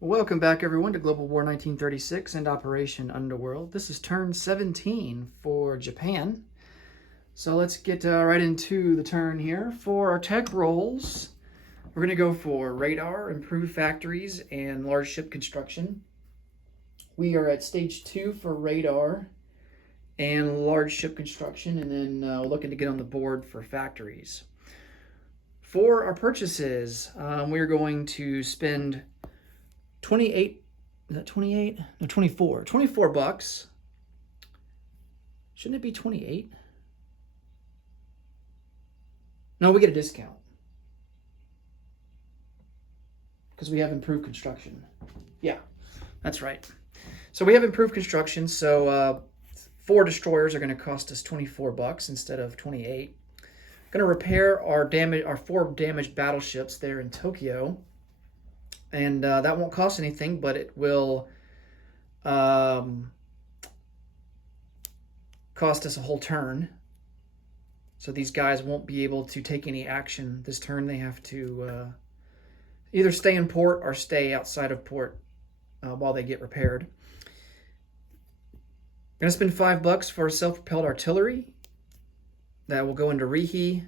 Welcome back, everyone, to Global War 1936 and Operation Underworld. This is turn 17 for Japan. So let's get right into the turn here. For our tech rolls, we're going to go for radar, improved factories, and large ship construction. We are at stage 2 for radar and large ship construction, and then looking to get on the board for factories. For our purchases, we're going to spend 28, is that 28? No, 24. 24 bucks. Shouldn't it be 28? No, we get a discount. Because we have improved construction. Yeah, that's right. So we have improved construction, so 4 destroyers are going to cost us 24 bucks instead of 28. Going to repair our 4 damaged battleships there in Tokyo. And that won't cost anything, but it will cost us a whole turn. So these guys won't be able to take any action this turn. They have to either stay in port or stay outside of port while they get repaired. I'm going to spend 5 bucks for self-propelled artillery. That will go into Rihi.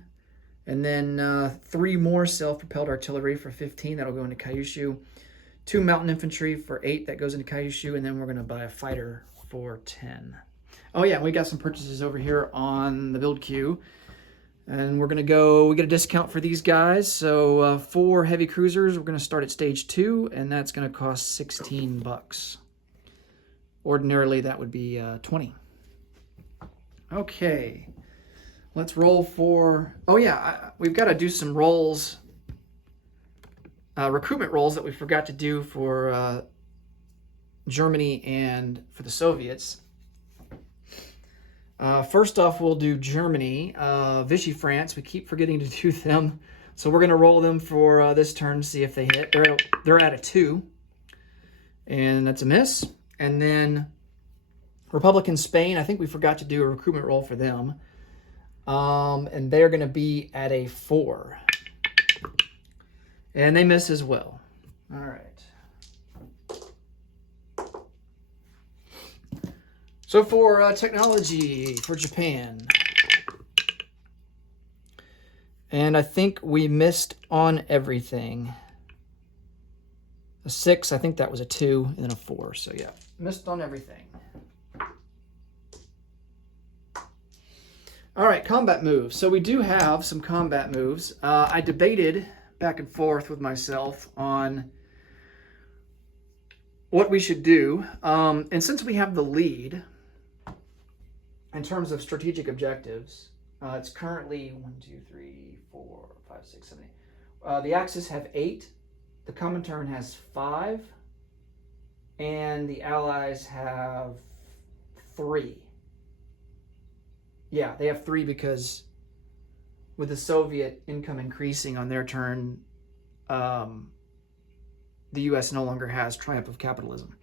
And then 3 more self-propelled artillery for 15. That'll go into Kyushu. 2 mountain infantry for 8. That goes into Kyushu. And then we're going to buy a fighter for 10. Oh, yeah. We got some purchases over here on the build queue. And we're going to go... We get a discount for these guys. So 4 heavy cruisers. We're going to start at stage 2. And that's going to cost 16 bucks. Ordinarily, that would be 20. Okay. Let's roll for... Oh, yeah, we've got to do some rolls, recruitment rolls that we forgot to do for Germany and for the Soviets. First off, we'll do Germany. Vichy France, we keep forgetting to do them. So we're going to roll them for this turn, see if they hit. They're at a 2. And that's a miss. And then Republican Spain, I think we forgot to do a recruitment roll for them. And they're going to be at a 4. And they miss as well. All right. So for technology for Japan. And I think we missed on everything. A 6, I think that was a 2, and then a 4. So yeah, missed on everything. All right, combat moves. So we do have some combat moves. I debated back and forth with myself on what we should do. And since we have the lead in terms of strategic objectives, it's currently 1, 2, 3, 4, 5, 6, 7, 8. The Axis have 8. The Comintern has 5. And the Allies have 3. Yeah, they have 3 because with the Soviet income increasing on their turn, the U.S. no longer has triumph of capitalism.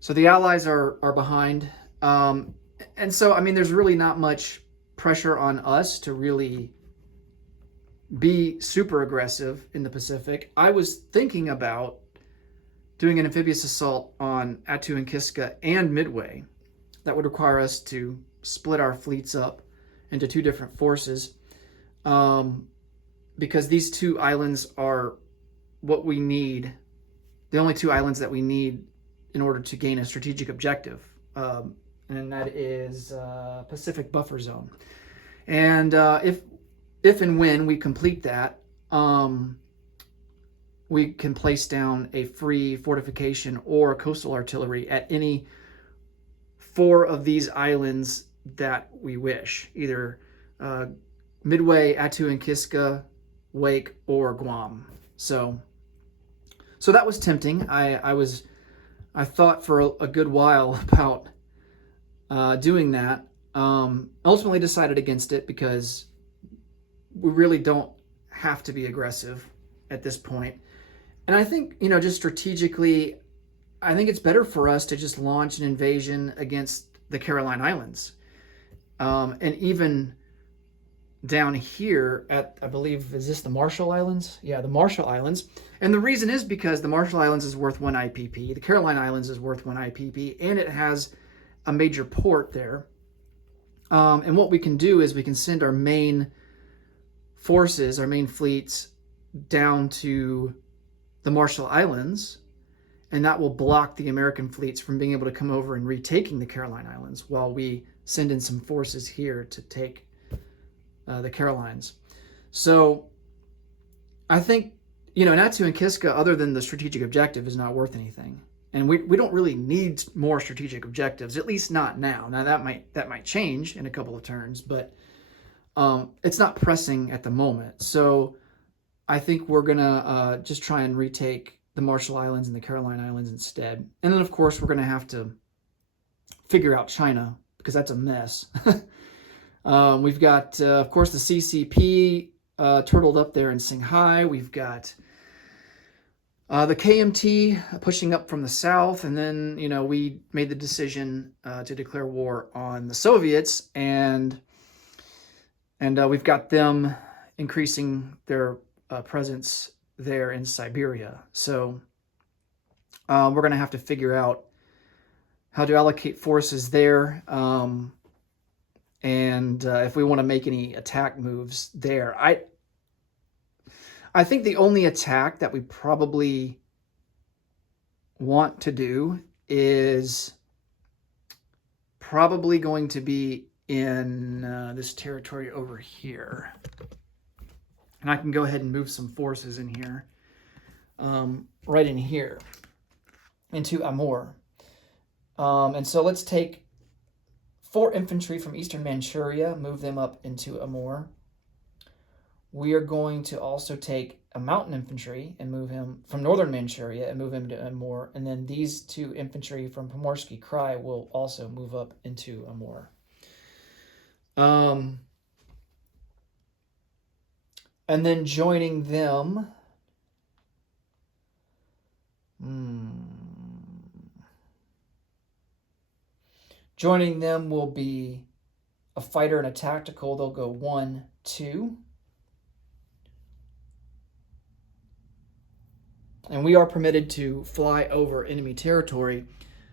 So the Allies are behind. And so, I mean, there's really not much pressure on us to really be super aggressive in the Pacific. I was thinking about doing an amphibious assault on Attu and Kiska and Midway. That would require us to split our fleets up into 2 different forces, because these 2 islands are what we need, the only 2 islands that we need in order to gain a strategic objective, and that is Pacific Buffer Zone. And if and when we complete that, we can place down a free fortification or a coastal artillery at any 4 of these islands that we wish, either Midway, Attu and Kiska, Wake, or Guam. So that was tempting. I thought for a good while about doing that. Ultimately decided against it because we really don't have to be aggressive at this point. And I think, just strategically, I think it's better for us to just launch an invasion against the Caroline Islands. And even down here at, I believe, is this the Marshall Islands? Yeah, the Marshall Islands. And the reason is because the Marshall Islands is worth 1 IPP, the Caroline Islands is worth 1 IPP, and it has a major port there. And what we can do is we can send our main forces, our main fleets, down to the Marshall Islands, and that will block the American fleets from being able to come over and retaking the Caroline Islands while we send in some forces here to take the Carolines. So I think, Natsu and Kiska, other than the strategic objective, is not worth anything. And we don't really need more strategic objectives, at least not now. Now that might change in a couple of turns, but it's not pressing at the moment. So I think we're gonna just try and retake the Marshall Islands and the Caroline Islands instead. And then of course we're gonna have to figure out China, because that's a mess. We've got, of course, the CCP turtled up there in Shanghai. We've got the KMT pushing up from the south, and then we made the decision to declare war on the Soviets, and we've got them increasing their presence there in Siberia. So we're going to have to figure out how to allocate forces there, and if we want to make any attack moves there. I think the only attack that we probably want to do is probably going to be in this territory over here. And I can go ahead and move some forces in here, right in here, into Amur. And so let's take 4 infantry from eastern Manchuria, move them up into Amur. We are going to also take a mountain infantry and move him from northern Manchuria and move him to Amur. And then these 2 infantry from Pomorsky Krai will also move up into Amur. And then joining them, joining them will be a fighter and a tactical. They'll go 1, 2. And we are permitted to fly over enemy territory,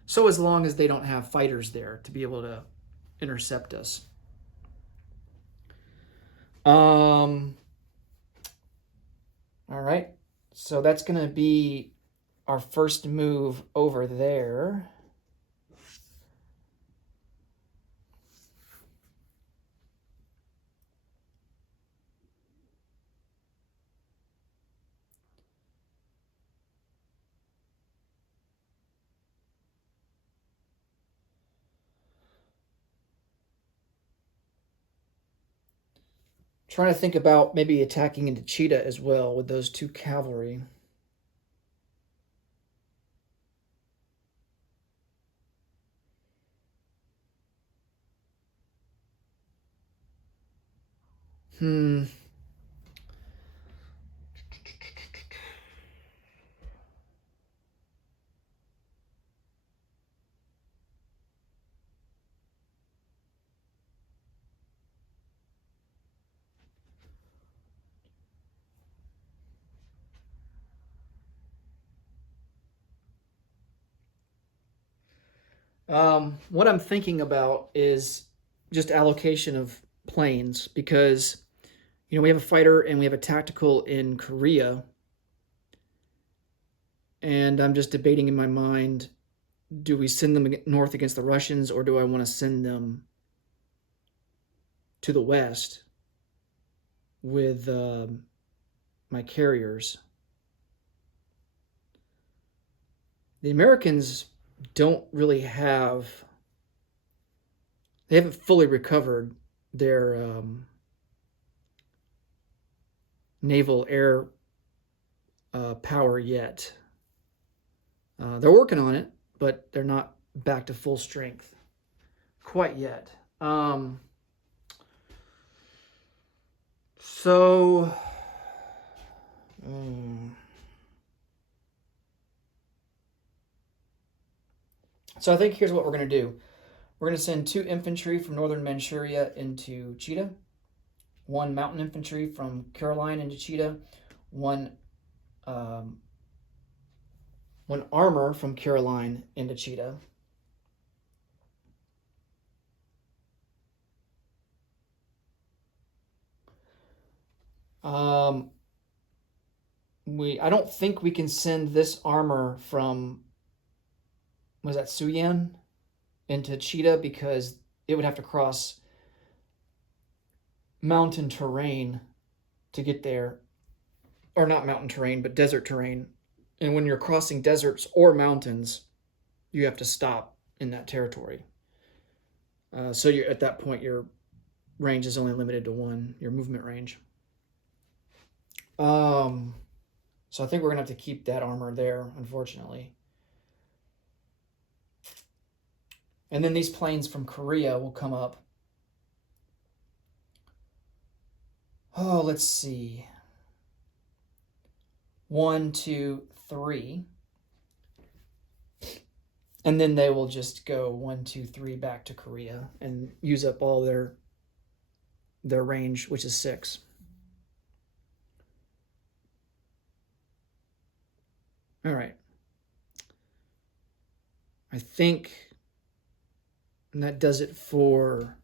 so as long as they don't have fighters there to be able to intercept us. All right, so that's going to be our first move over there. Trying to think about maybe attacking into Cheetah as well with those 2 cavalry. What I'm thinking about is just allocation of planes, because we have a fighter and we have a tactical in Korea, and I'm just debating in my mind, do we send them north against the Russians, or do I want to send them to the west with my carriers? The Americans don't really have, they haven't fully recovered their naval air power yet. They're working on it, but they're not back to full strength quite yet. So I think here's what we're going to do. We're going to send 2 infantry from northern Manchuria into Cheetah. 1 mountain infantry from Caroline into Cheetah, 1 armor from Caroline into Cheetah. I don't think we can send this armor from, was that Suyan, into Cheetah, because it would have to cross mountain terrain to get there. Or not mountain terrain, but desert terrain. And when you're crossing deserts or mountains, you have to stop in that territory. So at that point, your range is only limited to 1, your movement range. So I think we're going to have to keep that armor there, unfortunately. And then these planes from Korea will come up. Oh, let's see. 1, 2, 3. And then they will just go 1, 2, 3 back to Korea and use up all their range, which is 6. All right. I think that does it for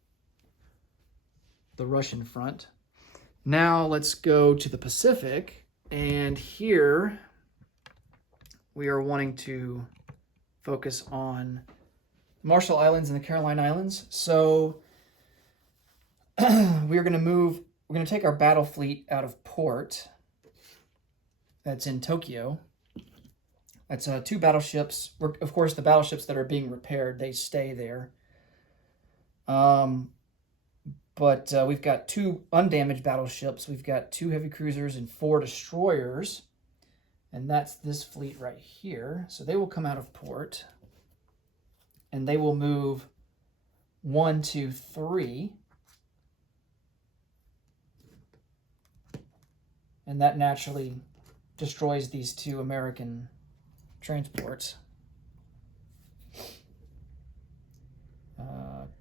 the Russian front. Now let's go to the Pacific. And here we are wanting to focus on Marshall Islands and the Caroline Islands. So we're going to take our battle fleet out of port that's in Tokyo. That's 2 battleships. Of course, the battleships that are being repaired, they stay there. But we've got 2 undamaged battleships. We've got 2 heavy cruisers and 4 destroyers. And that's this fleet right here. So they will come out of port. And they will move 1, 2, 3. And that naturally destroys these 2 American transports.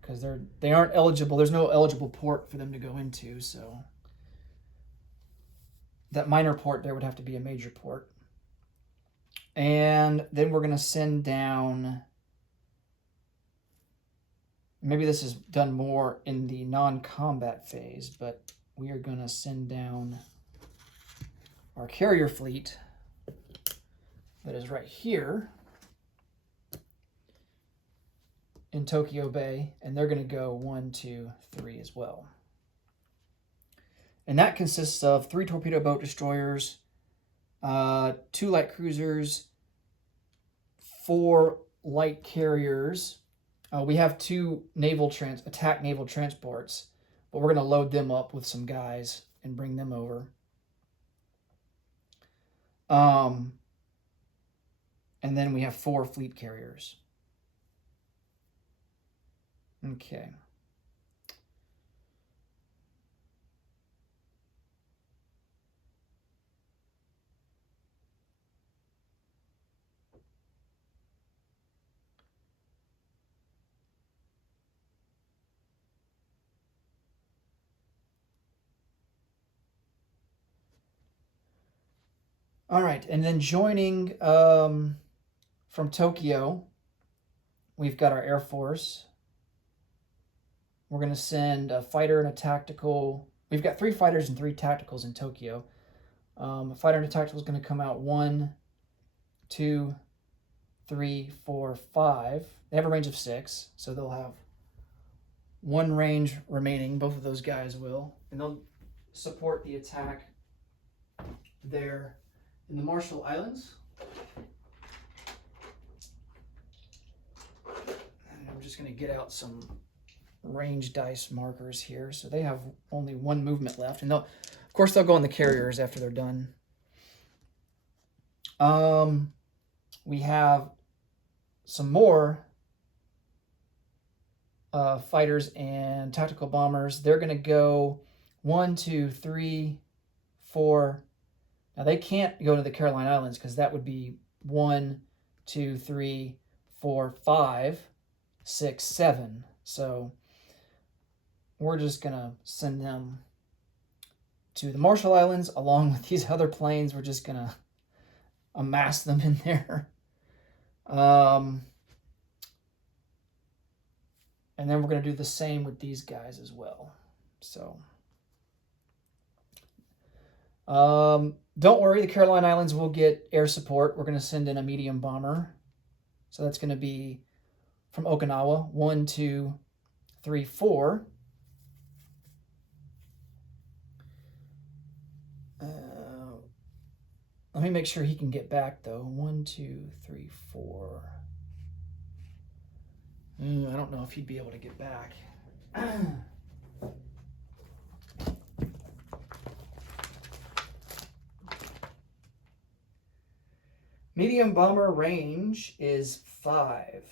Because they aren't eligible. There's no eligible port for them to go into, so that minor port there would have to be a major port. And then we're going to send down, maybe this is done more in the non-combat phase, but we are going to send down our carrier fleet that is right here in Tokyo Bay, and they're going to go 1, 2, 3 as well. And that consists of 3 torpedo boat destroyers, 2 light cruisers, 4 light carriers. We have 2 attack naval transports, but we're going to load them up with some guys and bring them over. And then we have 4 fleet carriers. Okay. All right, and then joining from Tokyo, we've got our Air Force. We're going to send a fighter and a tactical. We've got 3 fighters and 3 tacticals in Tokyo. A fighter and a tactical is going to come out 1, 2, 3, 4, 5. They have a range of 6, so they'll have 1 range remaining. Both of those guys will. And they'll support the attack there in the Marshall Islands. And I'm just going to get out some range dice markers here. So they have only 1 movement left. And of course, they'll go on the carriers after they're done. We have some more fighters and tactical bombers. They're going to go 1, 2, 3, 4. Now they can't go to the Caroline Islands because that would be 1, 2, 3, 4, 5, 6, 7. So we're just going to send them to the Marshall Islands along with these other planes. We're just going to amass them in there. And then we're going to do the same with these guys as well. So, don't worry, the Caroline Islands will get air support. We're going to send in a medium bomber. So that's going to be from Okinawa, 1, 2, 3, 4. Let me make sure he can get back, though. 1, 2, 3, 4. I don't know if he'd be able to get back. Medium bomber range is 5.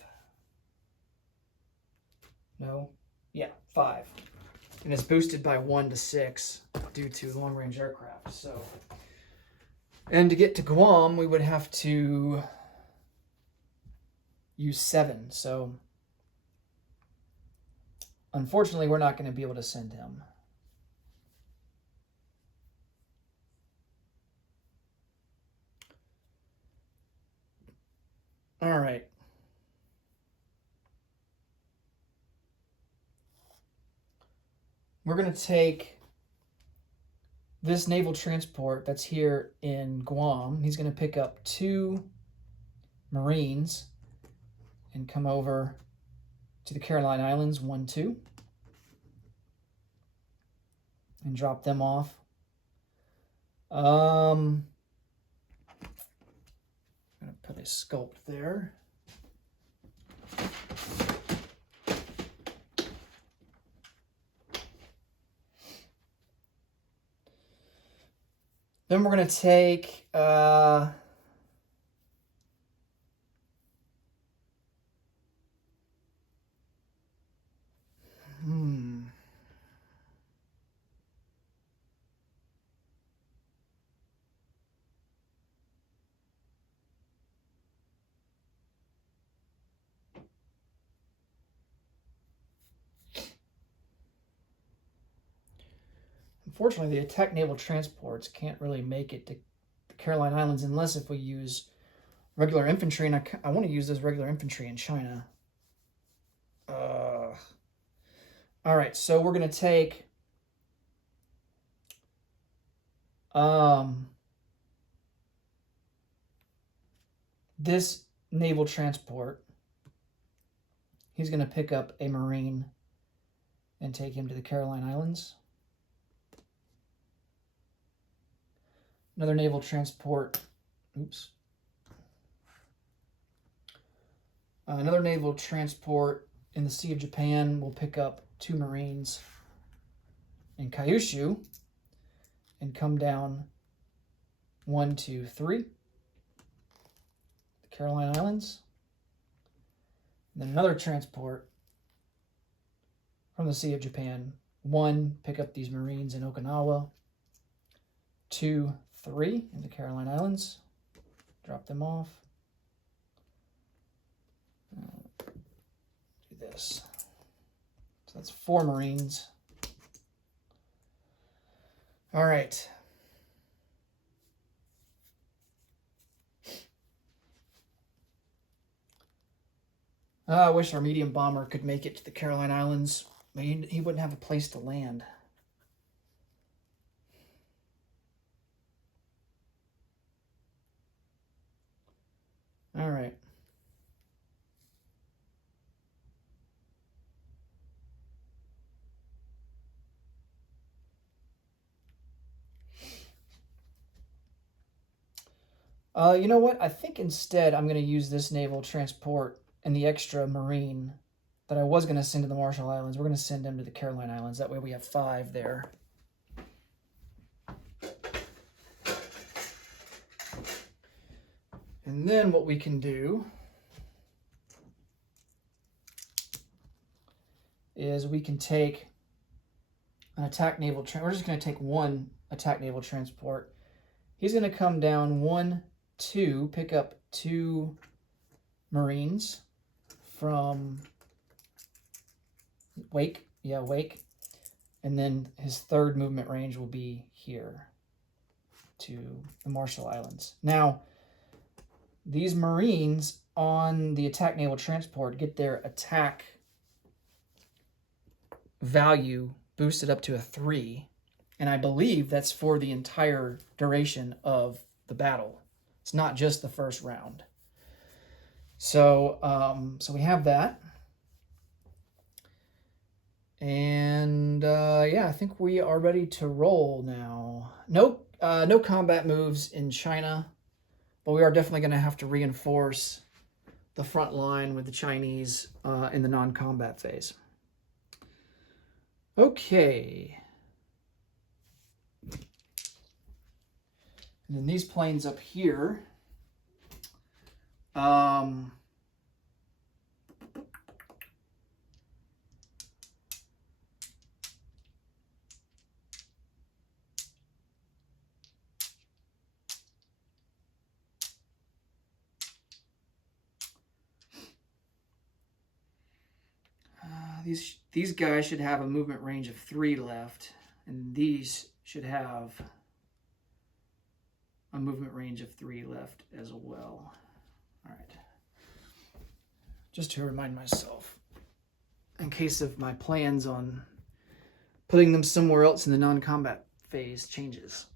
No? Yeah, 5. And it's boosted by 1 to 6 due to long-range aircraft. So, and to get to Guam, we would have to use 7. So, unfortunately, we're not going to be able to send him. All right. We're going to take this naval transport that's here in Guam. He's going to pick up 2 Marines and come over to the Caroline Islands, 1, 2, and drop them off. I'm going to put a sculpt there. Then we're going to take Unfortunately, the attack naval transports can't really make it to the Caroline Islands unless if we use regular infantry, and I want to use this regular infantry in China. All right, so we're going to take this naval transport. He's going to pick up a Marine and take him to the Caroline Islands. Another naval transport. Another naval transport in the Sea of Japan will pick up 2 Marines in Kyushu and come down 1, 2, 3, the Caroline Islands. And then another transport from the Sea of Japan. 1, pick up these Marines in Okinawa. 2, 3 in the Caroline Islands. Drop them off. Do this. So that's 4 Marines. All right. I wish our medium bomber could make it to the Caroline Islands. He wouldn't have a place to land. All right. You know what? I think instead I'm going to use this naval transport and the extra Marine that I was going to send to the Marshall Islands. We're going to send them to the Caroline Islands. That way we have 5 there. And then what we can do is we can take an attack naval we're just going to take 1 attack naval transport. He's going to come down 1, 2, pick up 2 Marines from Wake. Yeah, Wake. And then his third movement range will be here to the Marshall Islands. Now, these Marines on the attack naval transport get their attack value boosted up to a 3. And I believe that's for the entire duration of the battle. It's not just the first round. So, so we have that. And yeah, I think we are ready to roll now. No combat moves in China, but we are definitely going to have to reinforce the front line with the Chinese in the non-combat phase. Okay. And then these planes up here. These guys should have a movement range of 3 left, and these should have a movement range of 3 left as well. All right. Just to remind myself, in case of my plans on putting them somewhere else in the non-combat phase changes.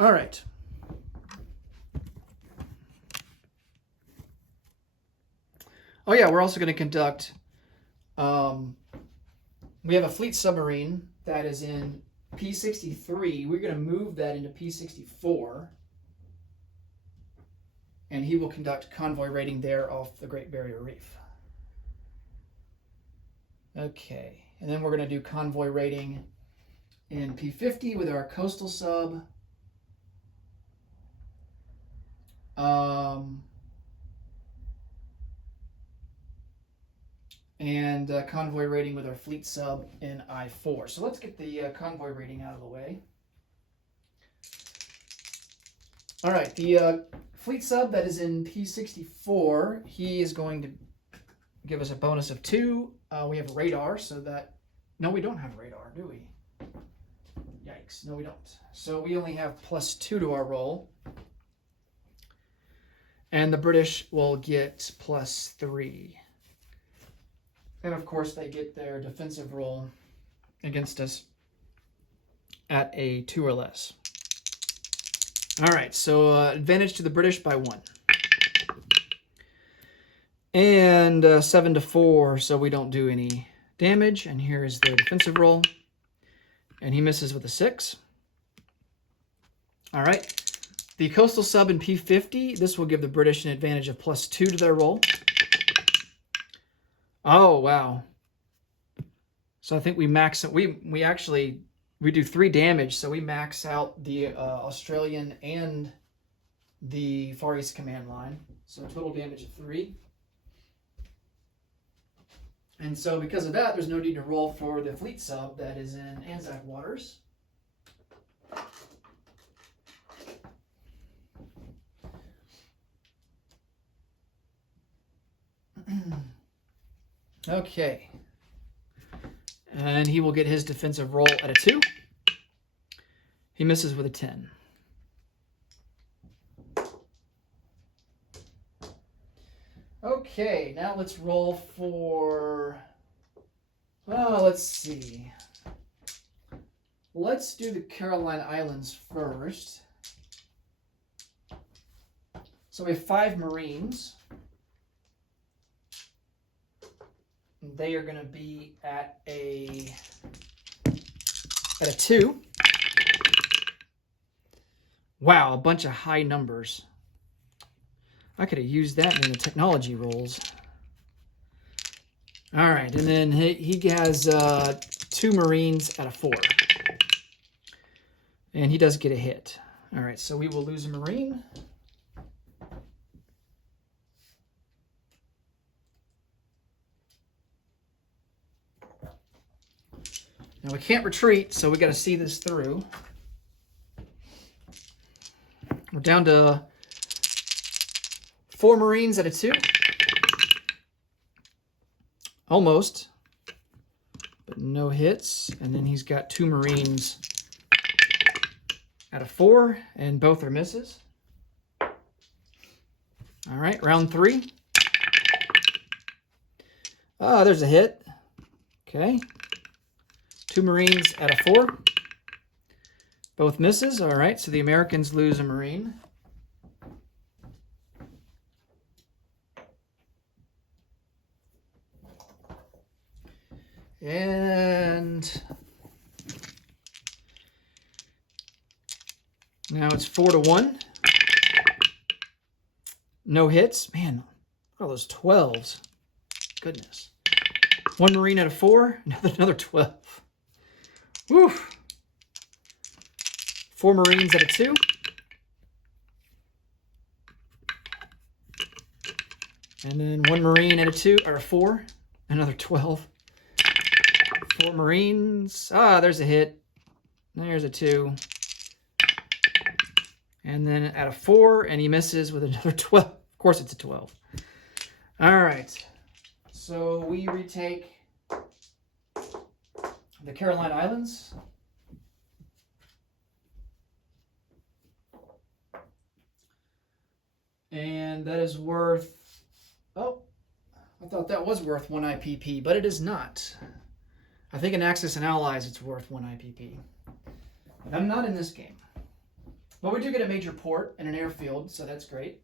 All right. Oh yeah, we're also going to conduct, we have a fleet submarine that is in P-63. We're going to move that into P-64. And he will conduct convoy raiding there off the Great Barrier Reef. Okay, and then we're going to do convoy raiding in P-50 with our coastal sub. And convoy raiding with our fleet sub in I-4. So let's get the convoy raiding out of the way. All right, the fleet sub that is in P-64, he is going to give us a bonus of 2. We have radar, so that... No, we don't have radar, do we? Yikes, no we don't. So we only have +2 to our roll. And the British will get +3. And of course they get their defensive roll against us at a 2 or less. All right, so advantage to the British by 1. And 7-4, so we don't do any damage. And here is their defensive roll. And he misses with a 6. All right, the coastal sub in P-50, this will give the British an advantage of +2 to their roll. Oh, wow. So I think we max it. We actually do 3 damage, so we max out the Australian and the Far East Command line. So total damage of 3. And so because of that, there's no need to roll for the fleet sub that is in Anzac waters. Okay. And he will get his defensive roll at a 2. He misses with a 10. Okay, now let's roll for... Well, let's see. Let's do the Caroline Islands first. So we have 5 Marines. They are going to be at a 2. Wow, a bunch of high numbers. I could have used that in the technology rolls. All right, and then he has 2 Marines at a 4. And he does get a hit. All right, so we will lose a Marine. Now we can't retreat, so we got to see this through. We're down to 4 Marines at a 2. Almost. but no hits. And then he's got 2 Marines out of 4, and both are misses. All right, round 3. Ah, there's a hit. Okay. 2 Marines out of 4. Both misses. All right, so the Americans lose a Marine. And now it's 4-1. No hits. Man, look at all those 12s. Goodness. 1 Marine out of 4. Another 12. Woo. 4 Marines out of 2. And then 1 Marine out of 2, or 4. Another 12. 4 Marines. Ah, there's a hit. There's a 2. And then out of 4, and he misses with another 12. Of course it's a 12. All right. So we retake the Caroline Islands. And that is worth, oh, I thought that was worth 1 IPP, but it is not. I think in Axis and Allies it's worth 1 IPP. But I'm not in this game. But we do get a major port and an airfield, so that's great.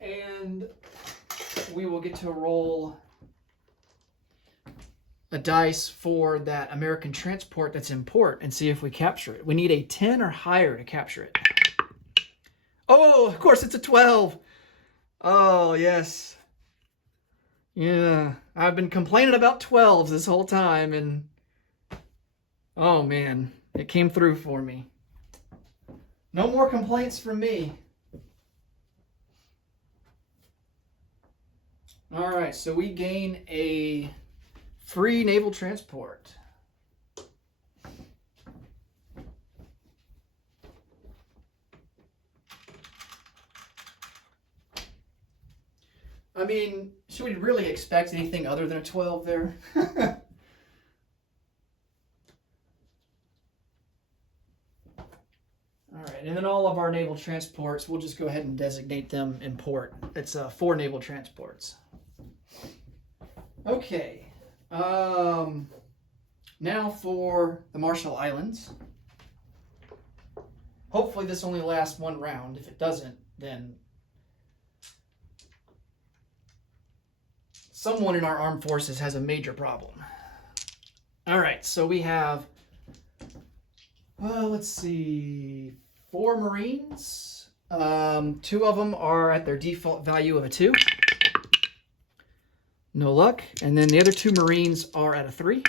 And we will get to roll a dice for that American transport that's in port and see if we capture it. We need a 10 or higher to capture it. Oh, of course it's a 12. Oh, yes. Yeah, I've been complaining about 12s this whole time, and oh man, it came through for me. No more complaints from me. All right, so we gain a free naval transport. I mean, should we really expect anything other than a 12 there? All right, and then all of our naval transports, we'll just go ahead and designate them in port. It's 4 naval transports. Okay. Now for the Marshall Islands. Hopefully this only lasts 1 round. If it doesn't, then someone in our armed forces has a major problem. All right, so we have, let's see, 4 Marines. 2 of them are at their default value of a 2. No luck. And then the other 2 Marines are at a 3.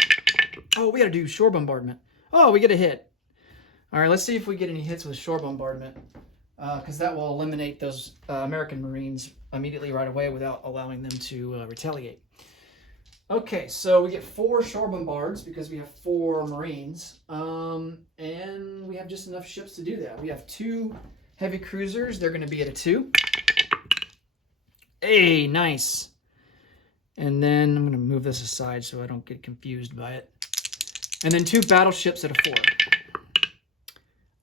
Oh, we got to do shore bombardment. Oh, we get a hit. All right, let's see if we get any hits with shore bombardment, because that will eliminate those American Marines immediately right away without allowing them to retaliate. Okay, so we get 4 shore bombards because we have 4 Marines, and we have just enough ships to do that. We have 2 heavy cruisers. They're going to be at a 2. Hey, nice. And then I'm going to move this aside so I don't get confused by it. And then 2 battleships at a 4.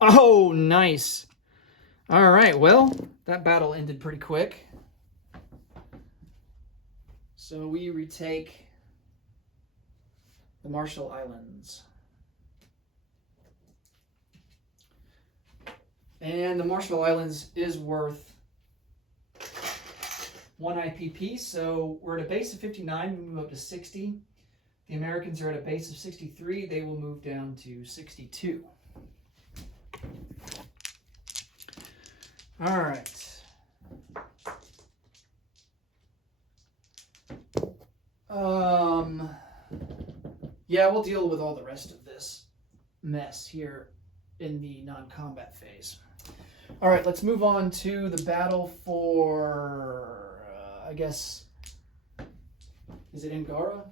Oh, nice. All right, well, that battle ended pretty quick. So we retake the Marshall Islands. And the Marshall Islands is worth 1 IPP, so we're at a base of 59, we move up to 60. The Americans are at a base of 63, they will move down to 62. All right. Yeah, we'll deal with all the rest of this mess here in the non-combat phase. All right, let's move on to the battle for, I guess, is it Angara?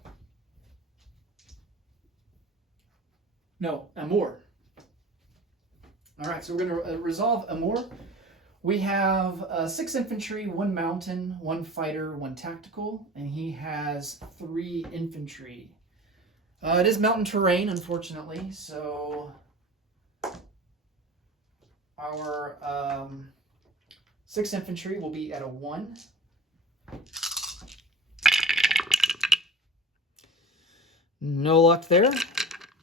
No, Amur. All right, so we're going to resolve Amur. We have 6 infantry, 1 mountain, 1 fighter, 1 tactical, and he has 3 infantry. It is mountain terrain, unfortunately, so our 6 infantry will be at a 1. No luck there.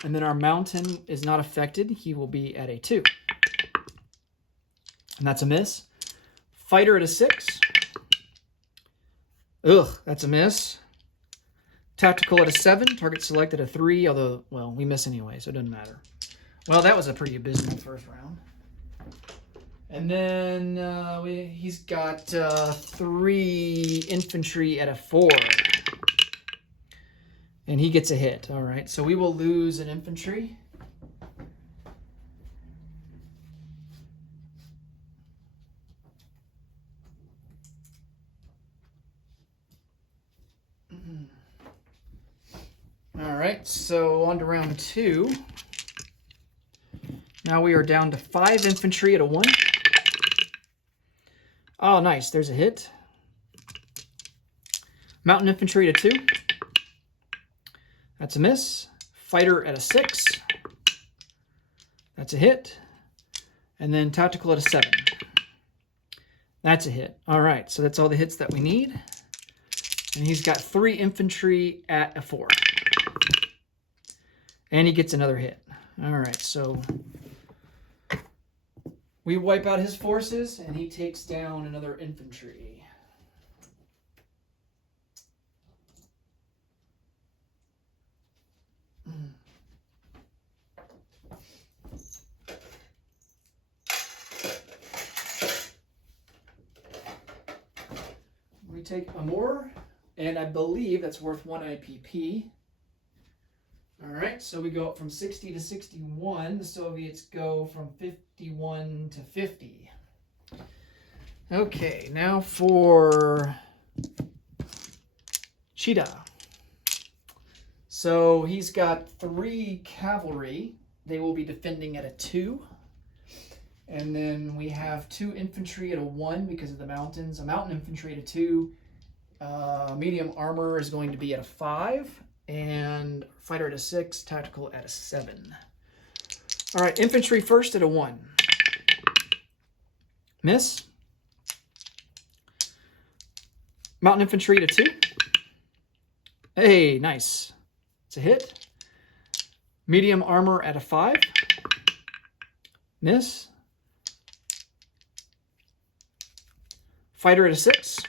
And then our mountain is not affected. He will be at a 2. And that's a miss. Fighter at a 6. Ugh, that's a miss. Tactical at a 7. Target selected a 3, although, well, we miss anyway, so it doesn't matter. Well, that was a pretty abysmal first round. And then he's got 3 infantry at a 4. And he gets a hit. All right, so we will lose an infantry. All right, so on to round 2. Now we are down to 5 infantry at a 1. Oh, nice. There's a hit. Mountain infantry at a 2. That's a miss. Fighter at a 6. That's a hit. And then tactical at a 7. That's a hit. All right, so that's all the hits that we need. And he's got 3 infantry at a 4. And he gets another hit. All right, so we wipe out his forces, and he takes down another infantry. We take a more, and I believe that's worth 1 IPP. All right, so we go up from 60 to 61. The Soviets go from 51 to 50. Okay, now for Cheetah. So he's got 3 cavalry. They will be defending at a 2. And then we have 2 infantry at a 1 because of the mountains. A mountain infantry at a 2. Medium armor is going to be at a 5. And fighter at a 6, tactical at a 7. All right, infantry first at a 1. Miss. Mountain infantry at a 2. Hey, nice. It's a hit. Medium armor at a 5. Miss. Fighter at a 6.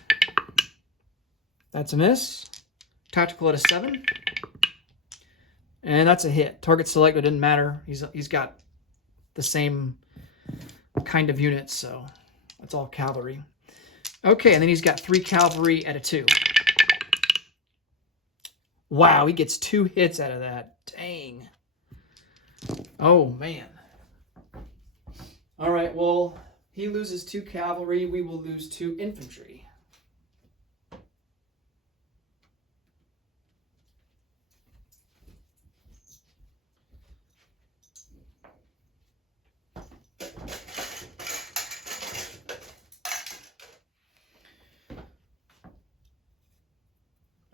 That's a miss. Tactical at a 7. And that's a hit. Target selected, didn't matter. He's got the same kind of units, so that's all cavalry. Okay, and then he's got 3 cavalry at a 2. Wow, he gets 2 hits out of that. Dang. Oh, man. All right, well, he loses 2 cavalry. We will lose 2 infantry.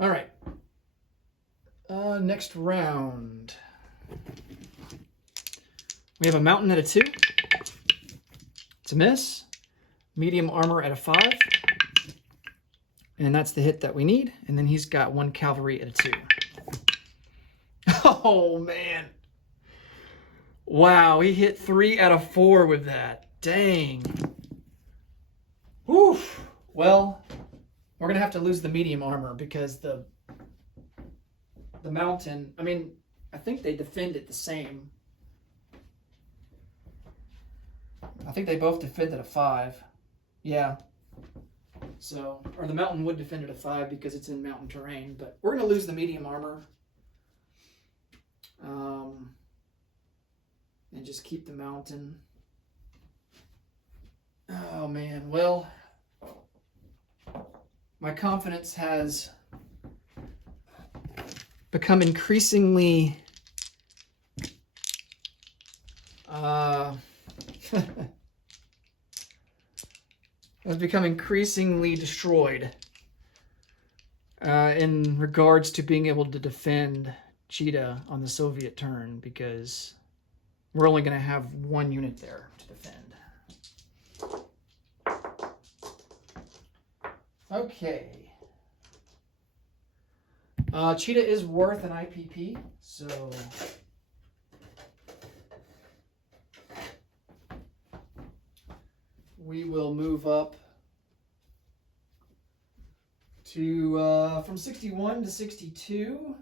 All right. Next round. We have a mountain at a 2. It's a miss. Medium armor at a 5. And that's the hit that we need. And then he's got 1 cavalry at a 2. Oh, man. Wow, he hit 3 out of 4 with that. Dang. Woof. Well, we're going to have to lose the medium armor because the mountain, I mean, I think they defend it the same. I think they both defend at a 5. Yeah. So, or the mountain would defend at a 5 because it's in mountain terrain, but we're going to lose the medium armor. And just keep the mountain. Oh, man. Well, my confidence has become increasingly has become increasingly destroyed in regards to being able to defend Cheetah on the Soviet turn, because we're only going to have one unit there to defend. Okay. Cheetah is worth an IPP, so we will move up to from 61 to 62,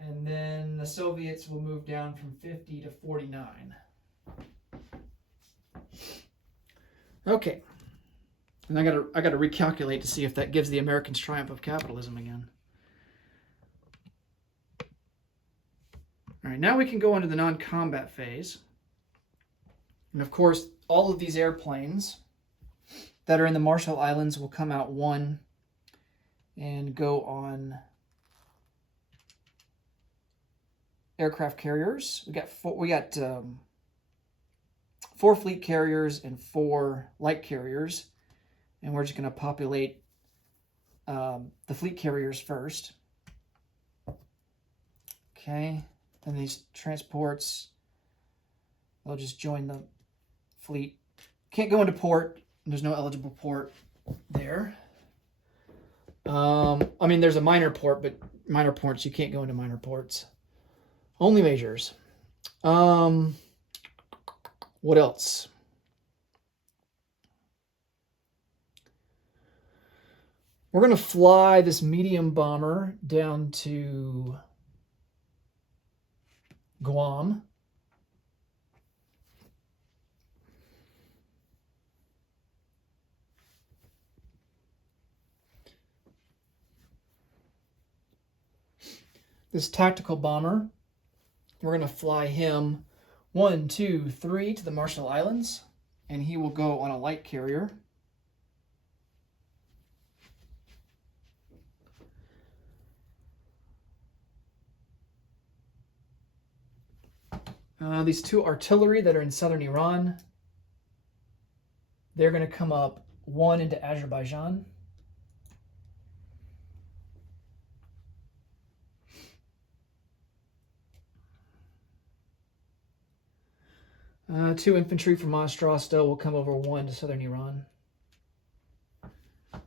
and then the Soviets will move down from 50 to 49. Okay. And I gotta recalculate to see if that gives the Americans triumph of capitalism again. All right, now we can go into the non-combat phase. And of course, all of these airplanes that are in the Marshall Islands will come out one and go on aircraft carriers. We got four fleet carriers and 4 light carriers. And we're just going to populate the fleet carriers first. Okay. Then these transports, they'll just join the fleet. Can't go into port. There's no eligible port there. I mean, there's a minor port, but minor ports, you can't go into minor ports. Only majors. What else? We're going to fly this medium bomber down to Guam. This tactical bomber, we're going to fly him 1, 2, 3 to the Marshall Islands, and he will go on a light carrier. These 2 artillery that are in southern Iran, they're going to come up 1 into Azerbaijan. Two infantry from Ostrasta will come over 1 to southern Iran.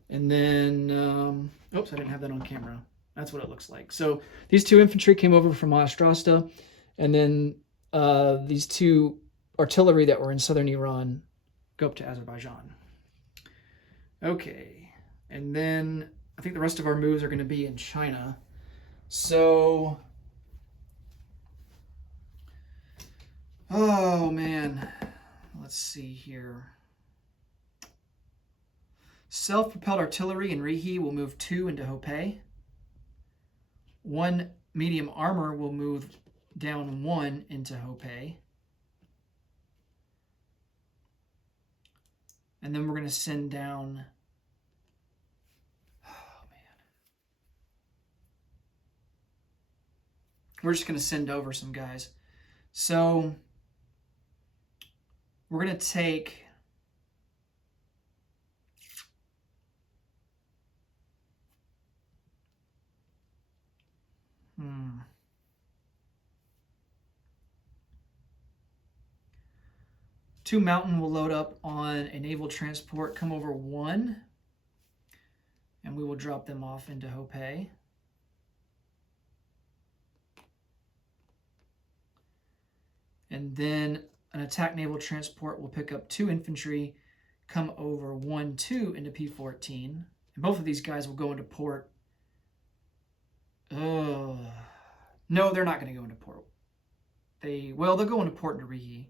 And then, oops, I didn't have that on camera. That's what it looks like. So these 2 infantry came over from Ostrasta, and then these 2 artillery that were in southern Iran go up to Azerbaijan. Okay, and then I think the rest of our moves are going to be in China. So, oh man, let's see here. Self-propelled artillery in Rihe will move 2 into Hopei. 1 medium armor will move down 1 into Hopei. And then we're going to send down... Oh, man. We're just going to send over some guys. So we're going to take... 2 Mountain will load up on a naval transport, come over 1, and we will drop them off into Hopei. And then an attack naval transport will pick up 2 infantry, come over 1, 2 into P-14. And both of these guys will go into port. No, they're not going to go into port. They'll go into port into Rihe.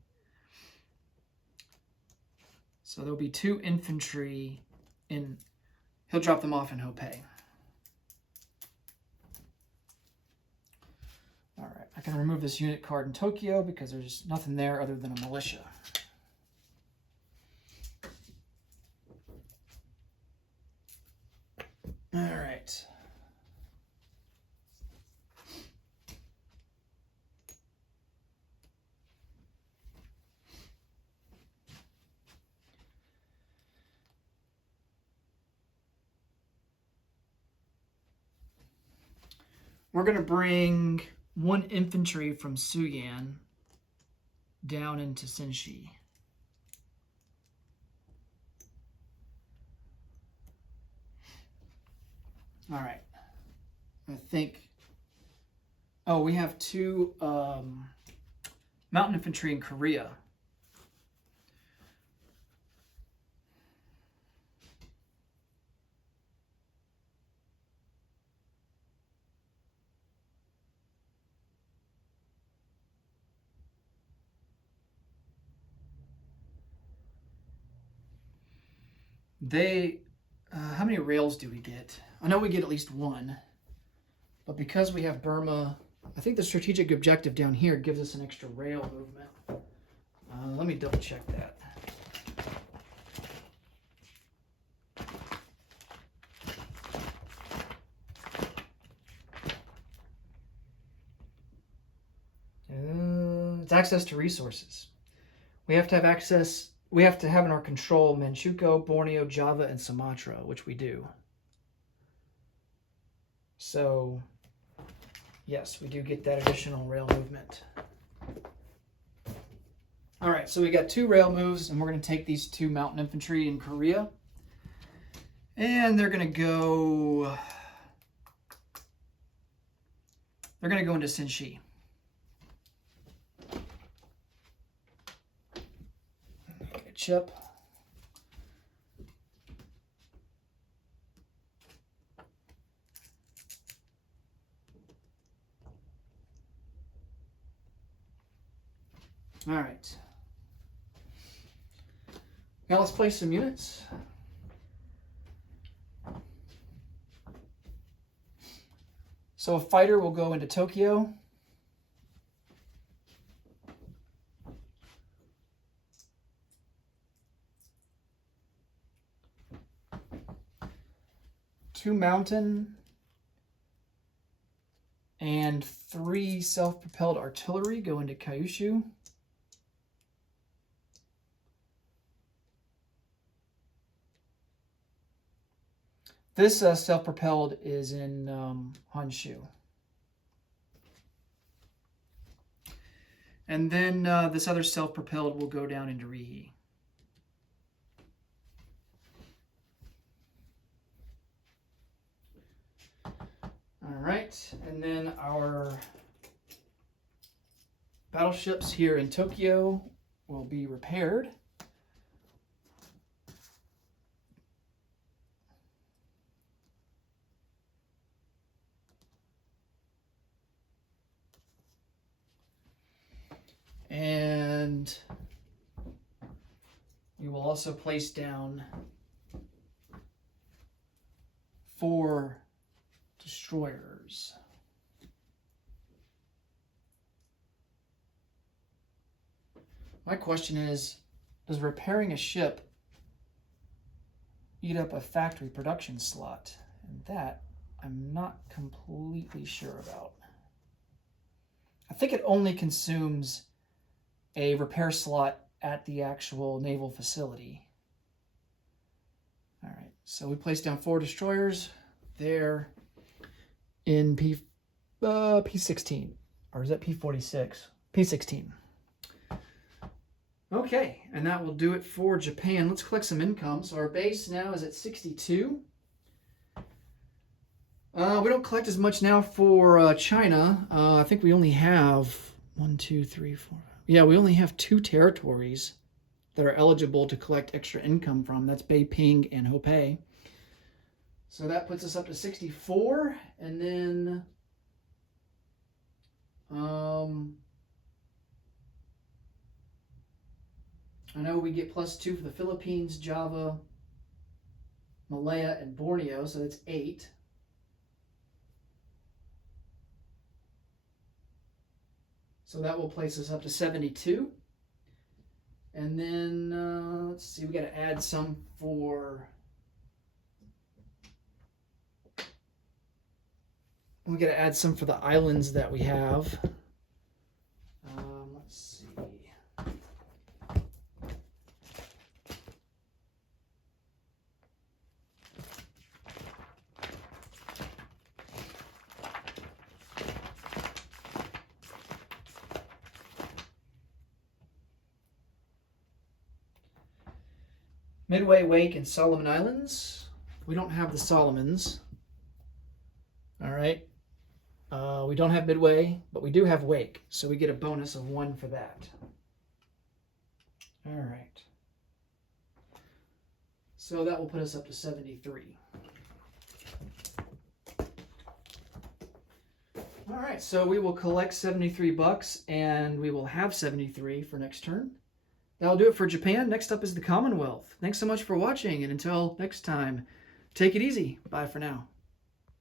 So there'll be 2 infantry in, he'll drop them off in Hopei. All right, I can remove this unit card in Tokyo because there's nothing there other than a militia. All right. we're going to bring 1 infantry from Suyan down into Xinshi. All right. I think... Oh, we have 2 mountain infantry in Korea. How many rails do we get? I know we get at least 1, but because we have Burma, I think the strategic objective down here gives us an extra rail movement. Let me double check that. It's access to resources. We have to have access. We have to have in our control Manchukuo, Borneo, Java, and Sumatra, which we do. So, yes, we do get that additional rail movement. All right, so we got 2 rail moves, and we're going to take these 2 mountain infantry in Korea, and they're going to go into Xinshi. Okay, Chip. All right. Now let's place some units. So a fighter will go into Tokyo. Two mountain and 3 self-propelled artillery go into Kyushu. This self-propelled is in Honshu. And then this other self-propelled will go down into Rihi. All right, and then our battleships here in Tokyo will be repaired. And we will also place down 4 destroyers. My question is, does repairing a ship eat up a factory production slot? And that I'm not completely sure about. I think it only consumes a repair slot at the actual naval facility. All right, so we place down 4 destroyers there in P16, or is that P46? P16. Okay, and that will do it for Japan. Let's collect some income. So our base now is at 62. We don't collect as much now for China. I think we only have 1, 2, 3, 4. Yeah, we only have 2 territories that are eligible to collect extra income from. That's Beiping and Hopei. So that puts us up to 64. And then I know we get +2 for the Philippines, Java, Malaya, and Borneo. So that's 8. So that will place us up to 72. And then, let's see, we got to add some for... We got to add some for the islands that we have. Let's see. Midway, Wake, and Solomon Islands. We don't have the Solomons. All right. We don't have Midway, but we do have Wake, so we get a bonus of 1 for that. All right. So that will put us up to 73. All right, so we will collect 73 bucks, and we will have 73 for next turn. That'll do it for Japan. Next up is the Commonwealth. Thanks so much for watching, and until next time, take it easy. Bye for now.